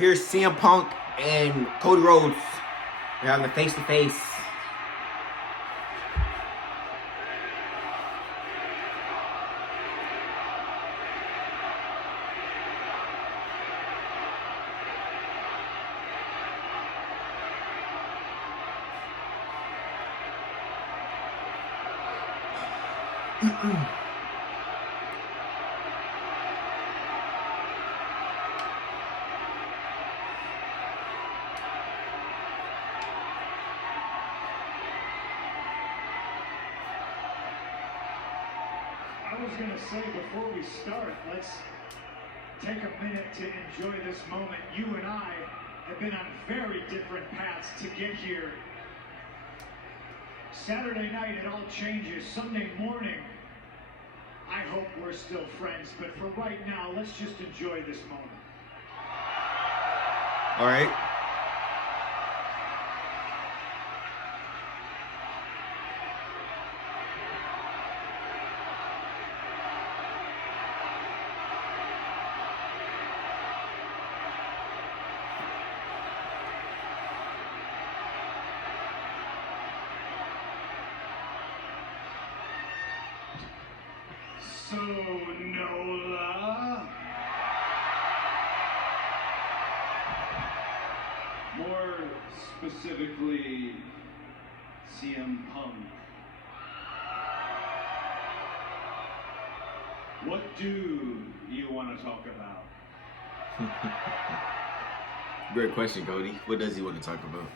here's CM Punk and Cody Rhodes. They're having a face-to-face. I was going to say before we start, let's take a minute to enjoy this moment. You and I have been on very different paths to get here. Saturday night it all changes. Sunday morning, I hope we're still friends, but for right now, let's just enjoy this moment. All right. So, Nola. More specifically, CM Punk. What do you want to talk about? Great question, Cody. What does he want to talk about?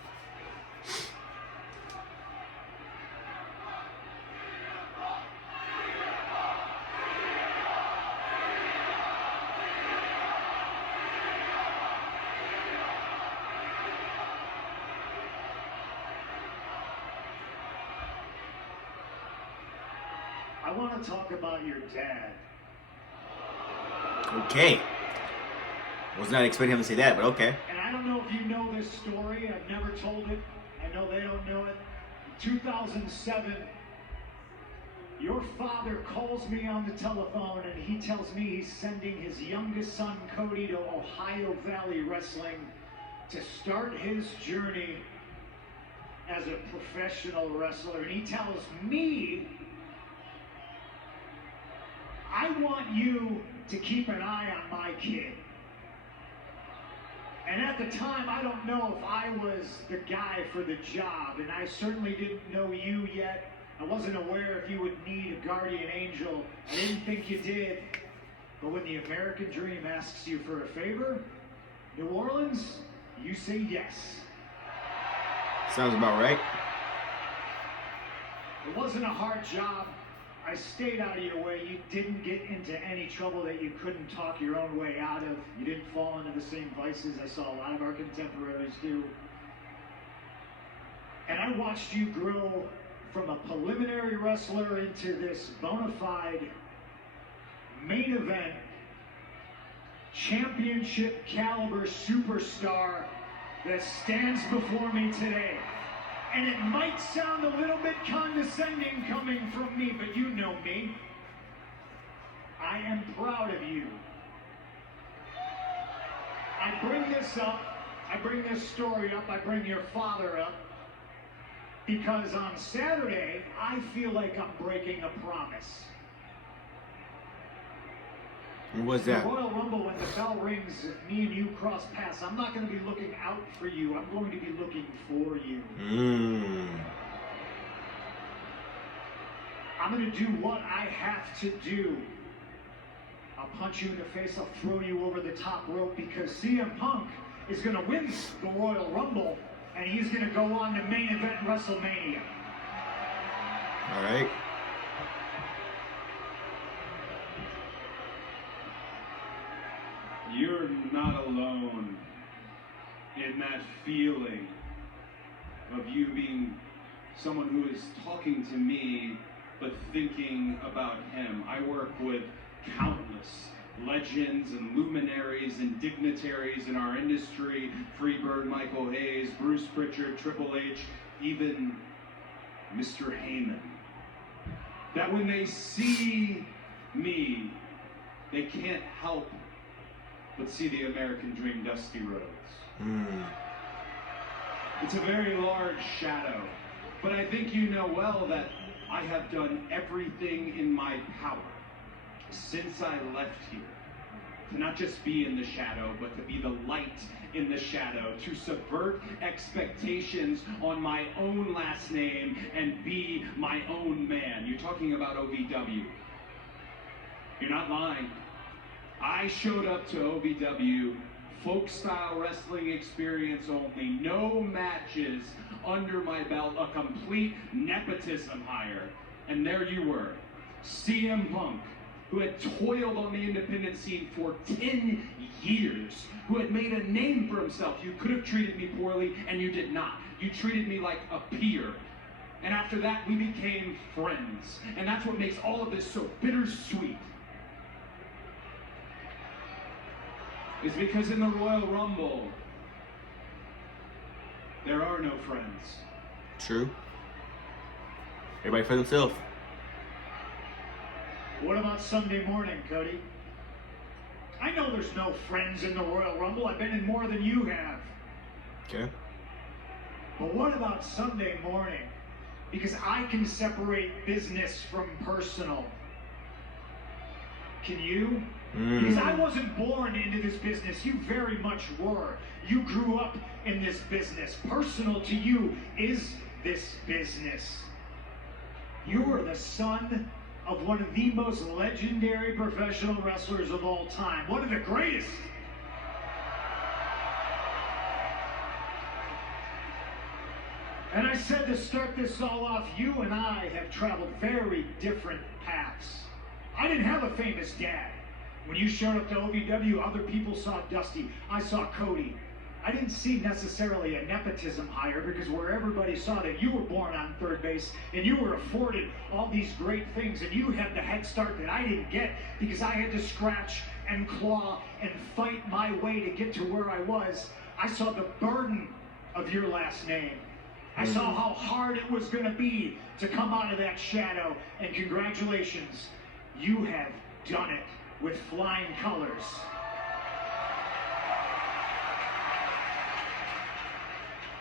I want to talk about your dad. Okay. Was not expecting him to say that, but okay. And I don't know if you know this story. I've never told it. I know they don't know it. In 2007, your father calls me on the telephone and he tells me he's sending his youngest son, Cody, to Ohio Valley Wrestling to start his journey as a professional wrestler. And he tells me, I want you to keep an eye on my kid. And at the time, I don't know if I was the guy for the job, and I certainly didn't know you yet. I wasn't aware if you would need a guardian angel. I didn't think you did. But when the American dream asks you for a favor, New Orleans, you say yes. Sounds about right. It wasn't a hard job. I stayed out of your way. You didn't get into any trouble that you couldn't talk your own way out of. You didn't fall into the same vices I saw a lot of our contemporaries do. And I watched you grow from a preliminary wrestler into this bona fide main event, championship caliber superstar that stands before me today. And it might sound a little bit condescending coming from me, but you know me. I am proud of you. I bring this up, I bring this story up, I bring your father up, because on Saturday, I feel like I'm breaking a promise. What was that? The Royal Rumble, when the bell rings, if me and you cross paths, I'm not going to be looking out for you. I'm going to be looking for you. I'm going to do what I have to do. I'll punch you in the face. I'll throw you over the top rope, because CM Punk is going to win the Royal Rumble, and he's going to go on to main event WrestleMania. All right. You're not alone in that feeling of you being someone who is talking to me but thinking about him. I work with countless legends and luminaries and dignitaries in our industry: Freebird Michael Hayes, Bruce Pritchard, Triple H, even Mr. Heyman. That when they see me, they can't help but see the American Dream, Dusty Rhodes. Mm. It's a very large shadow, but I think you know well that I have done everything in my power since I left here to not just be in the shadow, but to be the light in the shadow, to subvert expectations on my own last name and be my own man. You're talking about OVW. You're not lying. I showed up to OVW, folk style wrestling experience only, no matches under my belt, a complete nepotism hire. And there you were, CM Punk, who had toiled on the independent scene for 10 years, who had made a name for himself. You could have treated me poorly, and you did not. You treated me like a peer. And after that, we became friends. And that's what makes all of this so bittersweet. It's because in the Royal Rumble, there are no friends. True. Everybody for themselves. What about Sunday morning, Cody? I know there's no friends in the Royal Rumble. I've been in more than you have. Okay. But what about Sunday morning? Because I can separate business from personal. Can you? Because I wasn't born into this business. You very much were. You grew up in this business. Personal to you is this business. You are the son of one of the most legendary professional wrestlers of all time. One of the greatest. And I said to start this all off, you and I have traveled very different paths. I didn't have a famous dad. When you showed up to OVW, other people saw Dusty. I saw Cody. I didn't see necessarily a nepotism hire, because where everybody saw that you were born on third base and you were afforded all these great things, and you had the head start that I didn't get because I had to scratch and claw and fight my way to get to where I was. I saw the burden of your last name. I saw how hard it was going to be to come out of that shadow, and congratulations, you have done it with flying colors.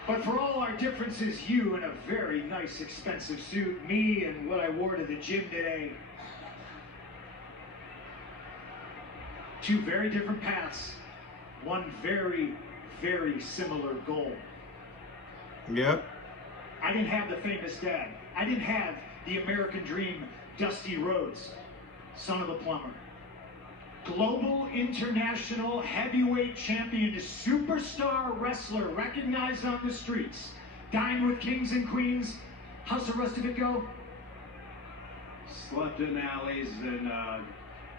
But for all our differences, you in a very nice, expensive suit, me and what I wore to the gym today. Two very different paths, one very, very similar goal. Yep. I didn't have the famous dad. I didn't have the American Dream, Dusty Rhodes, son of a plumber. Global international heavyweight champion, superstar wrestler, recognized on the streets, dined with kings and queens. How's the rest of it go? Slept in alleys and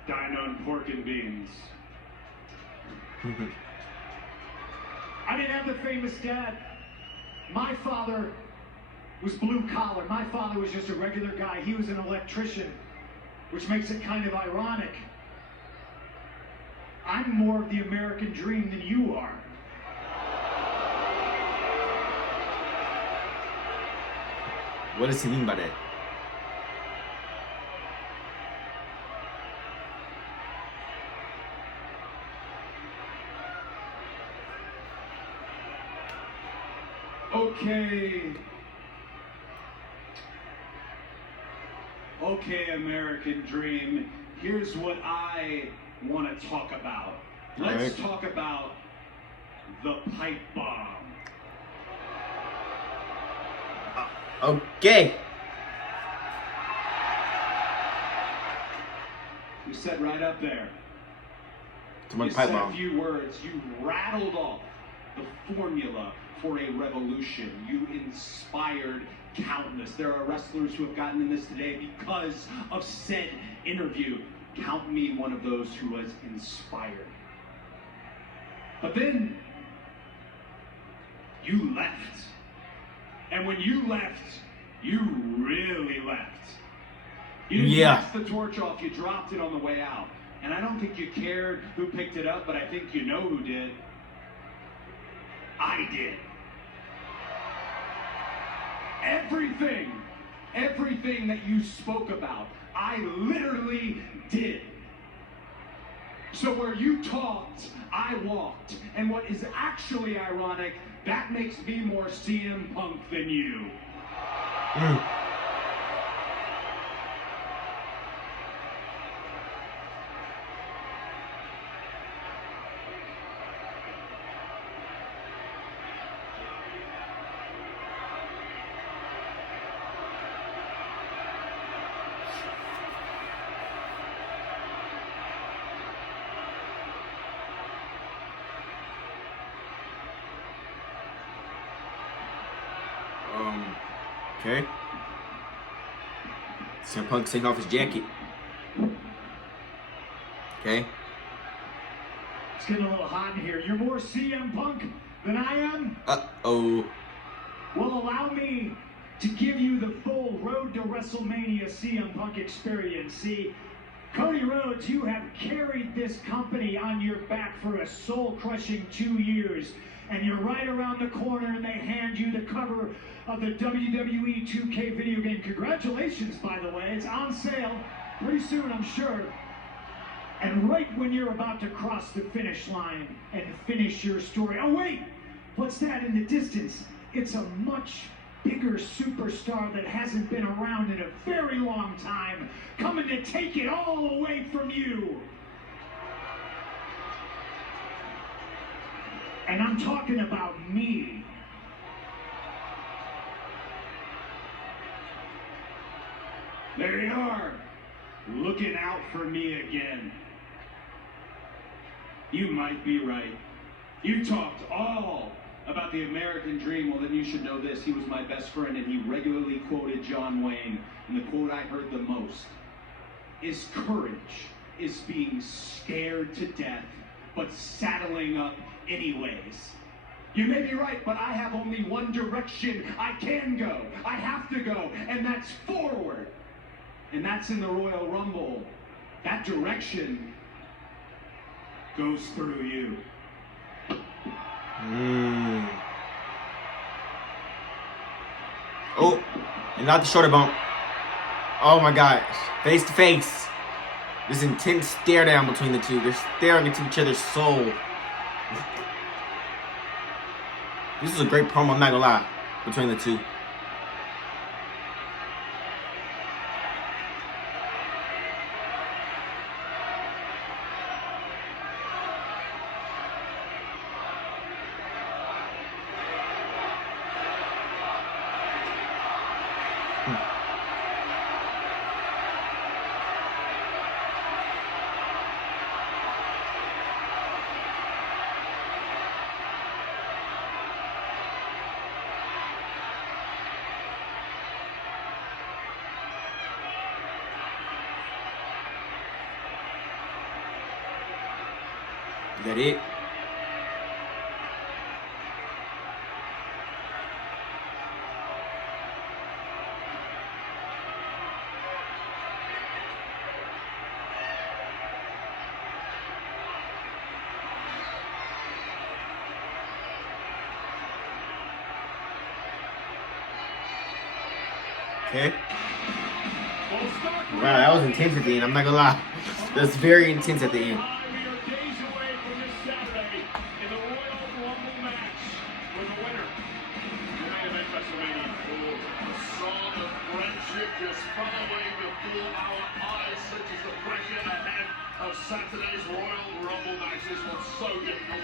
dined on pork and beans. I didn't have the famous dad. My father was blue collar. My father was just a regular guy. He was an electrician, which makes it kind of ironic. I'm more of the American dream than you are. What does he mean by that? Okay, American Dream, here's what I want to talk about. Let's talk about the pipe bomb. Okay. You said right up there. Come on, You pipe said bomb. a few words. You rattled off the formula for a revolution. You inspired countless. There are wrestlers who have gotten in this today because of said interview. Count me one of those who was inspired. But then you left. And when you left, you really left. You didn't pass the torch off, you dropped it on the way out. And I don't think you cared who picked it up, but I think you know who did. I did. Everything that you spoke about, I literally did. So where you talked, I walked. And what is actually ironic, that makes me more CM Punk than you. Okay. CM Punk taking off his jacket. Okay. It's getting a little hot in here. You're more CM Punk than I am? Uh-oh. Well, allow me to give you the full Road to WrestleMania CM Punk experience. See, Cody Rhodes, you have carried this company on your back for a soul-crushing 2 years. And you're right around the corner and they hand you the cover of the WWE 2K video game. Congratulations, by the way. It's on sale pretty soon, I'm sure. And right when you're about to cross the finish line and finish your story. Oh, wait! What's that in the distance? It's a much bigger superstar that hasn't been around in a very long time, coming to take it all away from you. And I'm talking about me. There you are, looking out for me again. You might be right. You talked all about the American dream. Well, then you should know this. He was my best friend, and he regularly quoted John Wayne. And the quote I heard the most is, courage is being scared to death, but saddling up anyways. You may be right, but I have only one direction I can go. I have to go, and that's forward. And that's in the Royal Rumble. That direction goes through you. Oh, and not the shoulder bump. Oh my gosh. Face to face. This intense stare down between the two. They're staring into each other's soul. This is a great promo, I'm not gonna lie, between the two. Is that it? Okay. Wow, that was intense at the end, I'm not gonna lie. That's very intense at the end. We are days away from this Saturday in the Royal Rumble match with the winner. The main event WrestleMania. A song of friendship just following before our eyes, such as the pressure ahead of Saturday's Royal Rumble matches was so difficult.